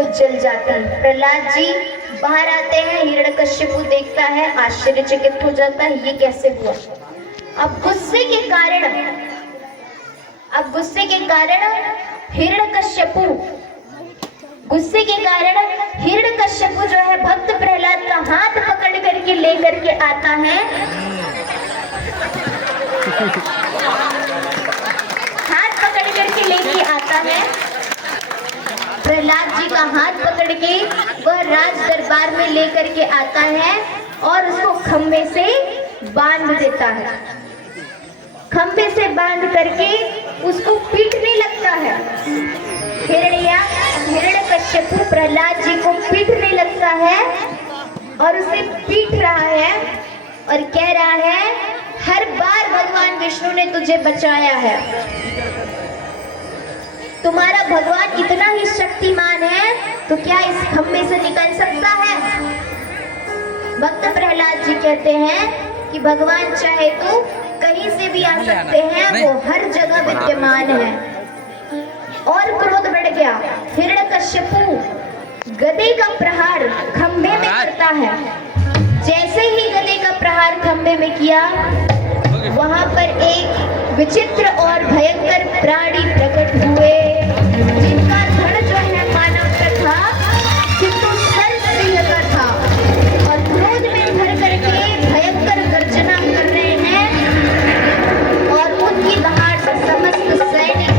वो जल जाता है। प्रहलाद जी बाहर आते हैं, हिरण्यकश्यपु देखता है, आश्चर्यचकित हो जाता है, ये कैसे हुआ। अब गुस्से के कारण हिरण्यकश्यपु जो है भक्त प्रहलाद का हाथ पकड़ करके लेकर के आता है। हाथ पकड़ करके लेके आता है। प्रहलाद जी का हाथ पकड़ के वह राज दरबार में लेकर के आता है और उसको खंभे से बांध देता है। खंभे से बांध करके उसको पीटने लगता है। हिरण्यकश्यपु प्रहलाद जी को पीटने लगता है और उसे पीट रहा है और कह रहा है, हर बार भगवान विष्णु ने तुझे बचाया है, तुम्हारा भगवान इतना ही शक्तिमान है तो क्या इस खंभे से निकल सकता है। भक्त प्रहलाद जी कहते हैं कि भगवान चाहे तो कहीं से भी आ सकते हैं, वो हर जगह विद्यमान है। और क्रोध बढ़ गया। हिरण्यकश्यपु गदे का प्रहार खंभे में करता है। जैसे ही गदे का प्रहार खंभे में किया, वहां पर एक विचित्र और भयंकर प्राणी प्रकट हुए, जिनका धड़ जो है मानव का था, किंतु सर सिंह का था और क्रोध में भर करके भयंकर गर्जना कर रहे हैं और उनकी दहाड़ से समस्त सैनिक,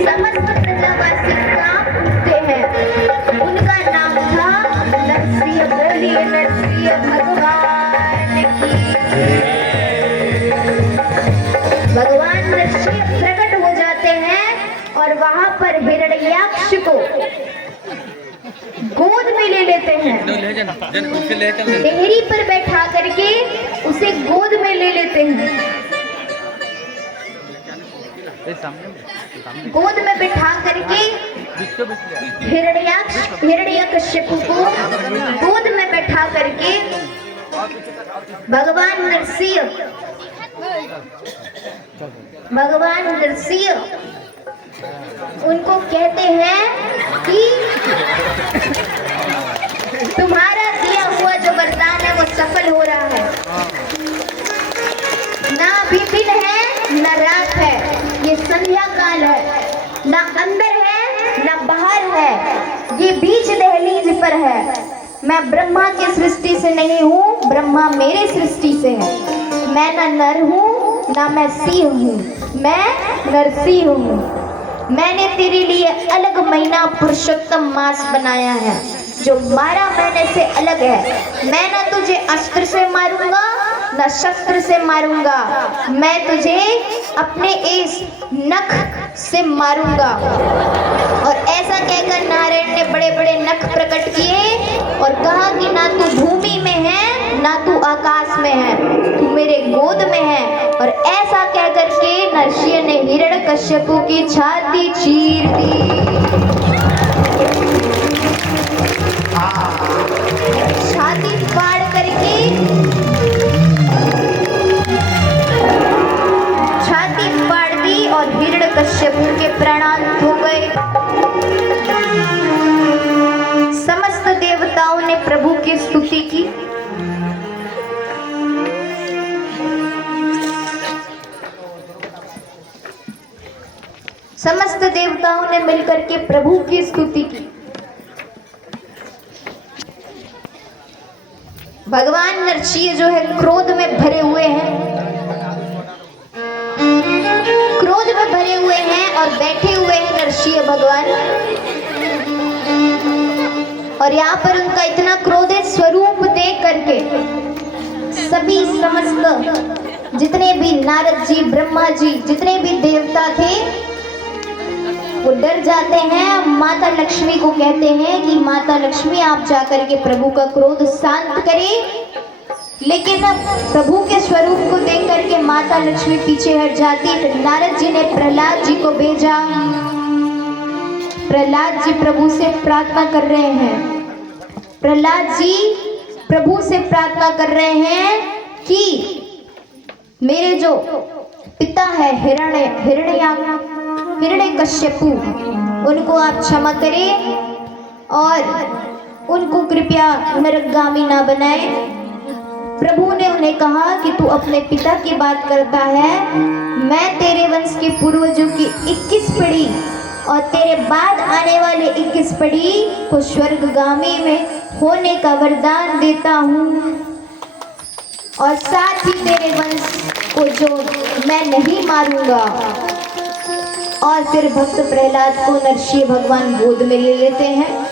समस्त प्रजावासी कांपते हैं। उनका नाम था नरसिंह। बोलिए नरसिंह भगवान की। भगवान नरसिंह प्रकट हो जाते हैं और वहां पर हिरण्याक्ष को गोद में ले लेते हैं। देहरी पर बैठा करके उसे गोद में ले लेते हैं। गोद में बिठा करके हिरण्यकश्यपु को गोद में बैठा करके भगवान नरसिंह उनको कहते हैं कि तुम्हारा दिया हुआ जो वरदान है वो सफल हो रहा है। ना अभी दिन है ना रात है, ये संध्या काल है, ना अंदर है ना बाहर है, ये बीच दहलीज पर है। मैं ब्रह्मा की सृष्टि से नहीं हूँ, ब्रह्मा मेरे सृष्टि से है। मैं ना नर हूँ ना मैं सिंह हूँ, मैं नरसिंह हूँ। मैंने तेरे लिए अलग महीना पुरुषोत्तम मास बनाया है, जो 12 महीने से अलग है। मैं ना तुझे अस्त्र से मारूंगा ना शस्त्र से मारूंगा, मैं तुझे अपने इस नख से मारूंगा। और ऐसा कहकर नारायण ने बड़े बड़े नख प्रकट किए और कहा कि ना तू भूमि में है ना तू आकाश में है, तू मेरे गोद में है। और ऐसा कहकर के नरसिंह ने हिरण्यकश्यपु की छाती चीर दी। छाती फाड़ करके और हिरण्यकश्यपु के प्राणांत हो गए। समस्त देवताओं ने प्रभु की स्तुति की। समस्त देवताओं ने मिलकर के प्रभु की स्तुति की। भगवान नरसिंह जो है क्रोध में भरे हुए हैं, और बैठे हुए हैं नरसिंह भगवान। और यहाँ पर उनका इतना क्रोधित स्वरूप देख करके सभी समस्त जितने भी नारद जी, ब्रह्मा जी, जितने भी देवता थे वो डर जाते हैं। माता लक्ष्मी को कहते हैं कि माता लक्ष्मी आप जाकर के प्रभु का क्रोध शांत करें। लेकिन अब प्रभु के स्वरूप को देख करके माता लक्ष्मी पीछे हट जाती। फिर नारद जी ने प्रहलाद जी को भेजा। प्रहलाद जी प्रभु से प्रार्थना कर रहे हैं। प्रहलाद जी प्रभु से प्रार्थना कर रहे हैं कि मेरे जो पिता है हिरण्यकश्यपु, उनको आप क्षमा करें। और उनको कृपया नरकगामी ना बनाए। प्रभु ने उन्हें कहा कि तू अपने पिता की बात करता है, मैं तेरे वंश के पूर्वजों की 21 पीढ़ी और तेरे बाद आने वाले 21 पीढ़ी को स्वर्गगामी में होने का वरदान देता हूँ, और साथ ही तेरे वंश को जो मैं नहीं मारूंगा। और फिर भक्त प्रहलाद को नरसिंह भगवान गोद में ले लेते हैं,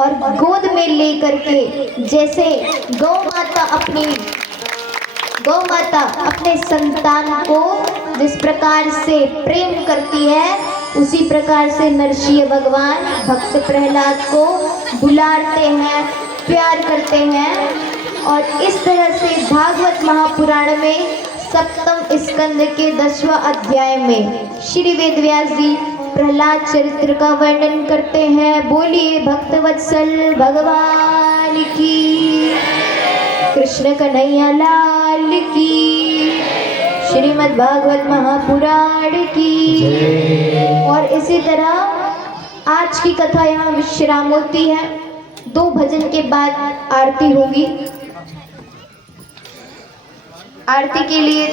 और गोद में लेकर के जैसे गौ माता अपने संतान को जिस प्रकार से प्रेम करती है, उसी प्रकार से नरसिंह भगवान भक्त प्रहलाद को दुलारते हैं, प्यार करते हैं। और इस तरह से भागवत महापुराण में 7वें स्कंद के 10वां अध्याय में श्री वेदव्यास जी प्रहलाद चरित्र का वर्णन करते हैं। बोलिए भक्तवत्सल भगवान की, कृष्ण कन्हैया लाल की, श्रीमद् भागवत महापुराण की। और इसी तरह आज की कथा यहाँ विश्राम होती है। 2 भजन के बाद आरती होगी। आरती के लिए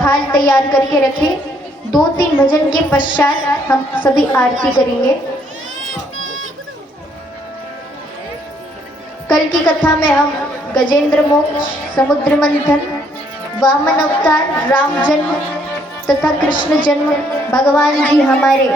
थाल तैयार करके रखें। 2-3 भजन के पश्चात हम सभी आरती करेंगे। कल की कथा में हम गजेंद्र मोक्ष, समुद्र मंथन, वामन अवतार, राम जन्म तथा कृष्ण जन्म, भगवान जी हमारे